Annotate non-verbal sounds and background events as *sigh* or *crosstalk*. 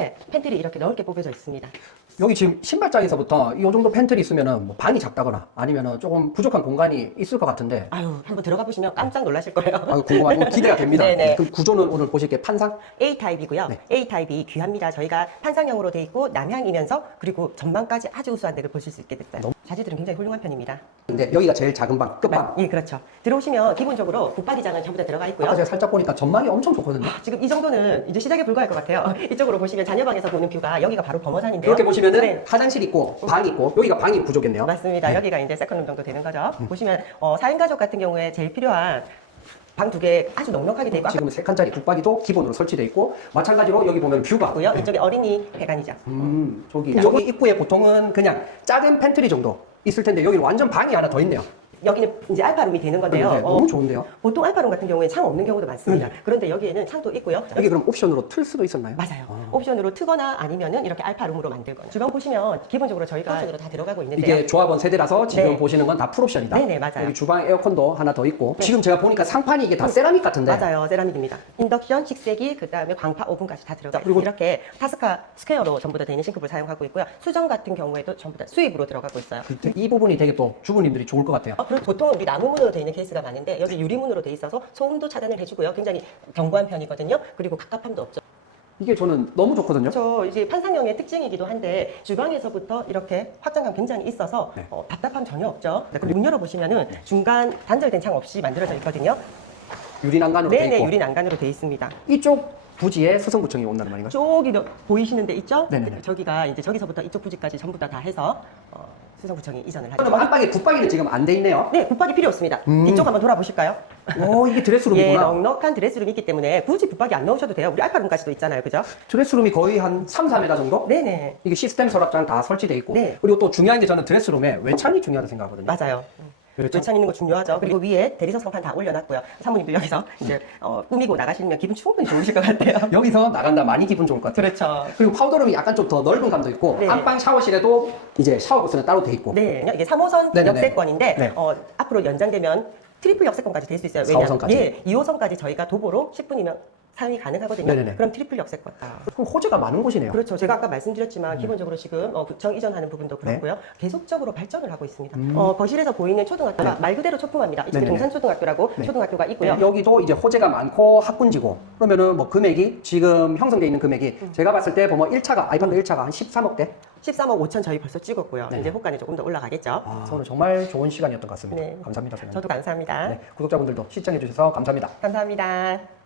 네, 팬트리 이렇게 넓게 뽑혀져 있습니다. 여기 지금 신발장에서부터 이 정도 팬트리 있으면은 뭐 방이 작다거나 아니면은 조금 부족한 공간이 있을 것 같은데 아유, 한번 들어가 보시면 깜짝 놀라실 거예요. 아, 궁금하고 기대가 됩니다. *laughs* 네네. 그 구조는 오늘 보실 게 판상? A 타입이고요. 네. A 타입이 귀합니다. 저희가 판상형으로 돼 있고 남향이면서 그리고 전망까지 아주 우수한 데를 보실 수 있게 됐어요. 너무- 자재들은 굉장히 훌륭한 편입니다. 근데 여기가 제일 작은 방, 끝방. 예, 그렇죠. 들어오시면 기본적으로 붙박이장은 전부 다 들어가 있고요. 아까 제가 살짝 보니까 전망이 엄청 좋거든요. 지금 이 정도는 이제 시작에 불과할 것 같아요. *laughs* 이쪽으로 보시면 자녀방에서 보는 뷰가 여기가 바로 범어산인데요. 이렇게 보시면은 네. 화장실 있고 방 있고 여기가 방이 부족했네요. 맞습니다. 네. 음. 여기가 이제 세컨룸 정도 되는 거죠. 보시면 어, 4인 가족 같은 경우에 제일 필요한 방 두 개 아주 넉넉하게 돼 있고 지금 세 칸짜리 북박이도 기본으로 설치되어 있고 마찬가지로 여기 보면 뷰가 고요 이쪽에 어린이 배관이죠. 음, 저기 여기 입구에 보통은 그냥 작은 팬트리 정도 있을 텐데 여기는 완전 방이 하나 더 있네요. 여기는 이제 알파룸이 되는 건데요. 네, 어, 너무 좋은데요. 보통 알파룸 같은 경우에 창 없는 경우도 많습니다. 그런데 여기에는 창도 있고요. 여기 그럼 옵션으로 틀 수도 있었나요? 맞아요. 아. 옵션으로 트거나 아니면은 이렇게 알파룸으로 만들거나. 주변 보시면 기본적으로 저희가 쪽으로 다 들어가고 있는데요. 이게 조합원 세대라서 지금 네. 보시는 건 다 풀옵션이다. 네네, 맞아요. 여기 주방 에어컨도 하나 더 있고 네. 지금 제가 보니까 상판이 이게 다 세라믹 같은데 맞아요. 세라믹입니다. 인덕션, 식세기, 그 다음에 광파 오븐까지 다 들어가. 그리고- 그리고 이렇게 타스카 스퀘어로 전부 다 되는 싱크볼 사용하고 있고요. 수정 같은 경우에도 전부 다 수입으로 들어가고 있어요. 이 부분이 되게 또 주부님들이 좋을 것 같아요. 어, 그리고 보통 우리 나무문으로 되어 있는 케이스가 많은데 여기 유리문으로 되어 있어서 소음도 차단을 해주고요. 굉장히 견고한 편이거든요. 그리고 갑갑함도 없죠. 이게 저는 너무 좋거든요. 저 이제 판상형의 특징이기도 한데 주방에서부터 이렇게 확장감 굉장히 있어서 네. 어, 답답함 전혀 없죠. 그리고 문 열어 보시면은 중간 단절된 창 없이 만들어져 있거든요. 유리 난간으로 돼 네네 있고 유리 난간으로 되어 있습니다. 이쪽 부지에 수성구청이 온다는 말인가요? 저기 너- 보이시는 데 있죠? 네네네. 저기가 이제 저기서부터 이쪽 부지까지 전부 다 다 해서 어, 수성구청이 이전을 하죠. 그럼 안방에 붙박이는 지금 안 돼 있네요. 네, 붙박이 필요 없습니다. 음. 뒤쪽 한번 돌아보실까요? 오 이게 *laughs* 예, 드레스룸이구나. 넉넉한 드레스룸이 있기 때문에 굳이 붙박이 안 넣으셔도 돼요. 우리 알파룸까지도 있잖아요, 그죠? 드레스룸이 거의 한 3, 4m 정도? 네네, 이게 시스템 서랍장 다 설치돼 있고 네. 그리고 또 중요한 게 저는 드레스룸에 외창이 중요하다고 생각하거든요. 맞아요. 그렇죠? 외창 있는 거 중요하죠. 그리고 위에 대리석 상판 다 올려놨고요. 사모님들 여기서 이제 어, 꾸미고 나가시면 기분 충분히 좋으실 것 같아요. *laughs* 여기서 나간다 많이 기분 좋을 것 같아요. 그렇죠. 그리고 파우더룸이 약간 좀 더 넓은 감도 있고 네. 안방 샤워실에도 이제 샤워 부스는 따로 돼 있고 네, 이게 3호선 네네네. 역세권인데 네. 어, 앞으로 연장되면 트리플 역세권까지 될 수 있어요. 4호선까지? 예, 2호선까지 저희가 도보로 10분이면 사용이 가능하거든요. 네네네. 그럼 트리플 역세권. 그럼 호재가 많은 곳이네요. 그렇죠. 제가 아까 말씀드렸지만 기본적으로 지금 어, 구청 이전하는 부분도 음. 네. 그렇고요. 계속적으로 발전을 하고 있습니다. 음. 어, 거실에서 보이는 초등학교가 말 그대로. 이쪽에 네네네. 동산초등학교라고 네. 초등학교가 있고요. 네, 여기도 이제 호재가 많고 학군지고 그러면은 뭐 금액이 지금 형성돼 있는 금액이 음. 제가 봤을 때 보면 1차가 아이판드 1차가 한 13억대 13억 5천 저희 벌써 찍었고요. 네. 이제 호가는 조금 더 올라가겠죠. 아, 오늘 정말 좋은 시간이었던 것 같습니다. 네. 감사합니다. 선생님. 저도 감사합니다. 네, 구독자분들도 시청해 주셔서 감사합니다. 감사합니다.